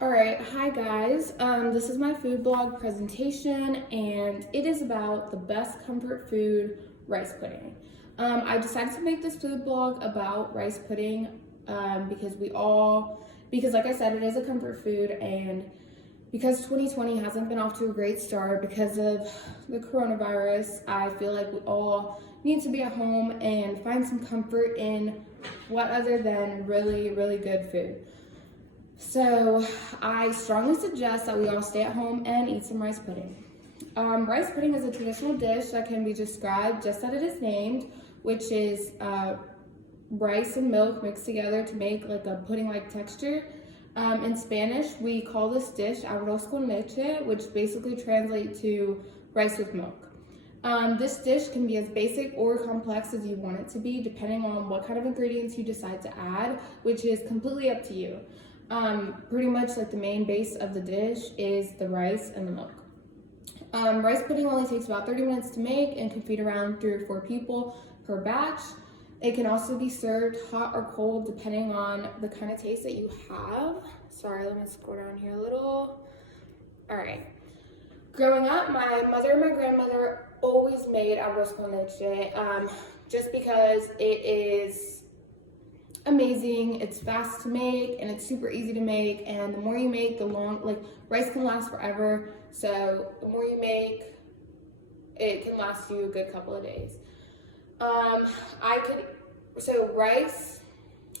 All right, hi guys. This is my food blog presentation, and it is about the best comfort food, rice pudding. I decided to make this food blog about rice pudding because like I said, it is a comfort food, and because 2020 hasn't been off to a great start because of the coronavirus, I feel like we all need to be at home and find some comfort in what other than really, really good food. So I strongly suggest that we all stay at home and eat some rice pudding. Rice pudding is a traditional dish that can be described just as it is named, which is rice and milk mixed together to make like a pudding-like texture. In Spanish, we call this dish arroz con leche, which basically translates to rice with milk. This dish can be as basic or complex as you want it to be, depending on what kind of ingredients you decide to add, which is completely up to you. Pretty much like the main base of the dish is the rice and the milk. Rice pudding only takes about 30 minutes to make and can feed around 3 or 4 people per batch. It can also be served hot or cold depending on the kind of taste that you have. Sorry, let me scroll down here a little. All right. Growing up, my mother and my grandmother always made arroz con leche just because it is amazing, it's fast to make, and it's super easy to make, and the more you make, rice can last forever, so the more you make, it can last you a good couple of days. Rice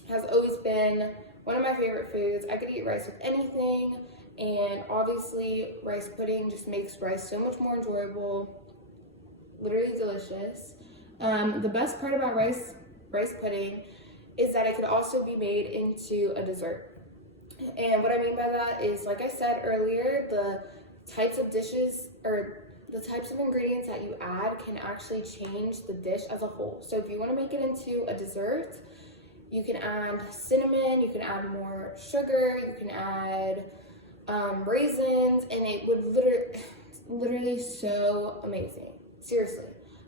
has always been one of my favorite foods. I could eat rice with anything, and obviously rice pudding just makes rice so much more enjoyable, literally delicious. The best part about rice pudding is that it could also be made into a dessert. And what I mean by that is, like I said earlier, the types of dishes or the types of ingredients that you add can actually change the dish as a whole. So if you want to make it into a dessert, you can add cinnamon, you can add more sugar, you can add raisins, and it would literally so amazing. Seriously.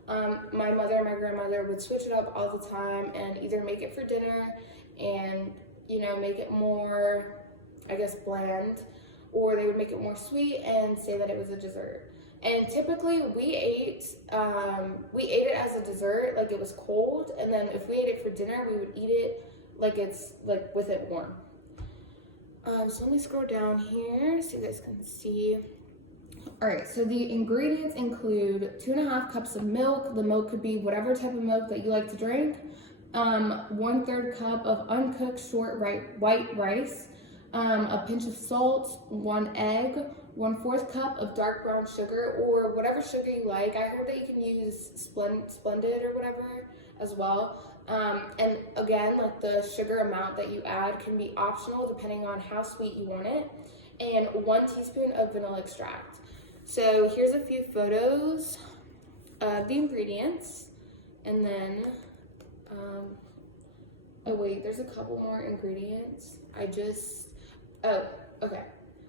My mother and my grandmother would switch it up all the time and either make it for dinner and, make it more, I guess, bland, or they would make it more sweet and say that it was a dessert. And typically we ate it as a dessert, like it was cold, and then if we ate it for dinner, we would eat it like it's like with it warm. So let me scroll down here so you guys can see. All right, so the ingredients include 2.5 cups of milk. The milk could be whatever type of milk that you like to drink. 1/3 cup of uncooked short white rice, a pinch of salt, 1 egg, 1/4 cup of dark brown sugar or whatever sugar you like. I heard that you can use Splendid or whatever as well. And again, like the sugar amount that you add can be optional depending on how sweet you want it. And 1 teaspoon of vanilla extract. So here's a few photos of the ingredients, and then, oh wait, there's a couple more ingredients. Okay.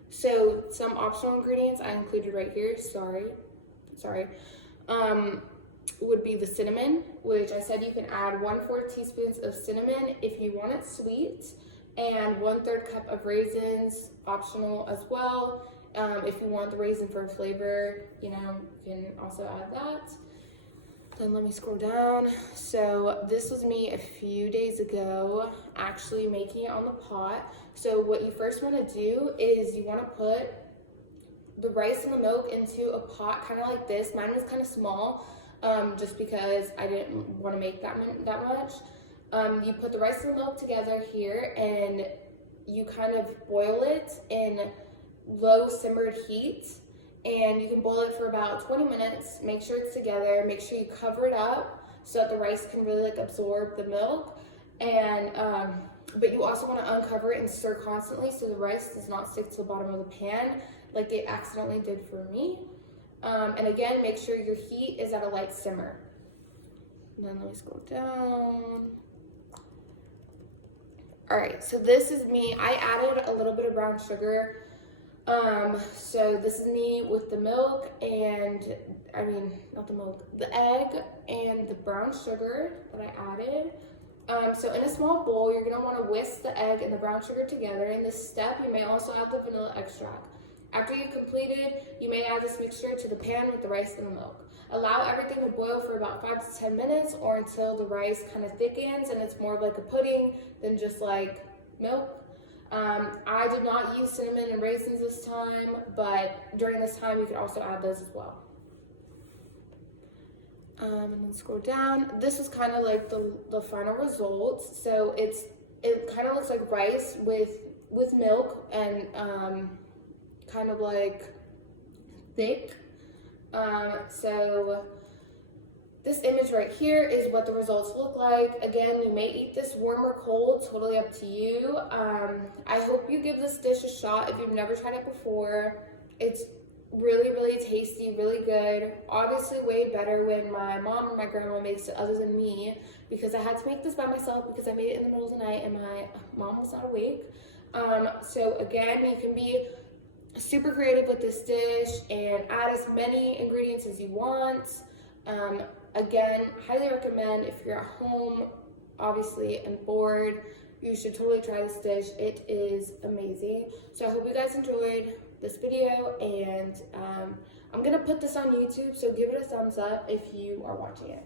So some optional ingredients I included right here, sorry, would be the cinnamon, which I said you can add 1/4 teaspoons of cinnamon if you want it sweet, and 1/3 cup of raisins, optional as well. If you want the raisin for a flavor, you can also add that. Then let me scroll down. So this was me a few days ago, actually making it on the pot. So what you first want to do is you want to put the rice and the milk into a pot kind of like this. Mine was kind of small, just because I didn't want to make that much. You put the rice and the milk together here, and you kind of boil it in low simmered heat, and you can boil it for about 20 minutes. Make sure it's together. Make sure you cover it up so that the rice can really absorb the milk. And but you also want to uncover it and stir constantly so the rice does not stick to the bottom of the pan like it accidentally did for me. And again, make sure your heat is at a light simmer. And then let me scroll down. All right, so this is me. I added a little bit of brown sugar. So this is me with the milk and, not the milk, the egg and the brown sugar that I added. So in a small bowl, you're going to want to whisk the egg and the brown sugar together. In this step, you may also add the vanilla extract. After you've completed, you may add this mixture to the pan with the rice and the milk. Allow everything to boil for about 5 to 10 minutes or until the rice kind of thickens and it's more like a pudding than just like milk. I did not use cinnamon and raisins this time, but during this time you could also add those as well. And then scroll down. This is kind of like the final results. So it kind of looks like rice with milk and kind of like thick. So this image right here is what the results look like. Again, you may eat this warm or cold, totally up to you. I hope you give this dish a shot if you've never tried it before. It's really, really tasty, really good. Obviously way better when my mom or my grandma makes it other than me, because I had to make this by myself because I made it in the middle of the night and my mom was not awake. So again, you can be super creative with this dish and add as many ingredients as you want. Again, highly recommend if you're at home, obviously, and bored, you should totally try this dish. It is amazing. So I hope you guys enjoyed this video, and I'm gonna put this on YouTube, so give it a thumbs up if you are watching it.